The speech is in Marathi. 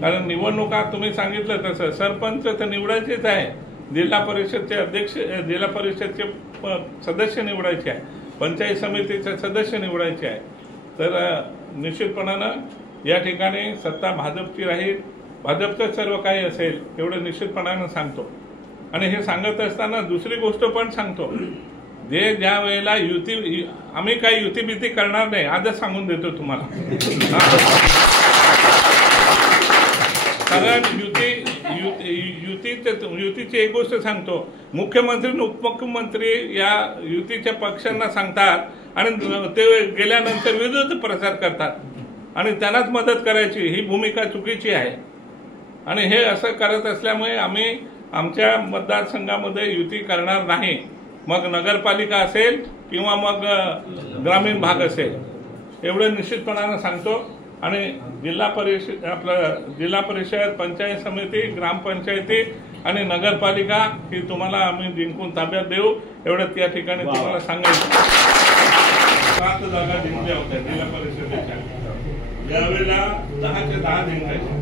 कारण निवडणुका तुम्ही सांगितलं तसं सरपंच तर निवडायचेच आहे, जिल्हा परिषदचे अध्यक्ष, जिल्हा परिषदचे सदस्य निवडायचे आहे, पंचायत समितीचे सदस्य निवडायचे आहे। तर निश्चितपणानं या ठिकाणी सत्ता भाजपची राहील, भाजपचं सर्व काही असेल एवढं निश्चितपणानं सांगतो। आणि हे सांगत असताना दुसरी गोष्ट पण सांगतो, जे ज्या वेळेला युती, आम्ही काही युती भीती करणार नाही, आजच सांगून देतो तुम्हाला। कारण युतीची एक गोष्ट सांगतो, मुख्यमंत्री आणि उपमुख्यमंत्री या युतीच्या पक्षांना सांगतात आणि ते गेल्यानंतर विरोध प्रचार करतात आणि त्यांनाच मदत करायची, ही भूमिका चुकीची आहे। आणि हे असं करत असल्यामुळे आम्ही आमच्या मतदारसंघामध्ये युती करणार नाही, मग नगरपालिका असेल किंवा मग ग्रामीण भाग असेल, एवढं निश्चितपणानं सांगतो। आणि जिल्हा परिषद, पंचायत समिती, ग्रामपंचायती आणि नगरपालिका ही तुम्हाला आम्ही जिंकून ताब्यात देऊ, एवढं त्या ठिकाणी तुम्हाला सांगायचं। 7 जागा जिंकल्या होत्या जिल्हा परिषदेच्या, यावेळेला 10च्या 10 जिंकायच्या।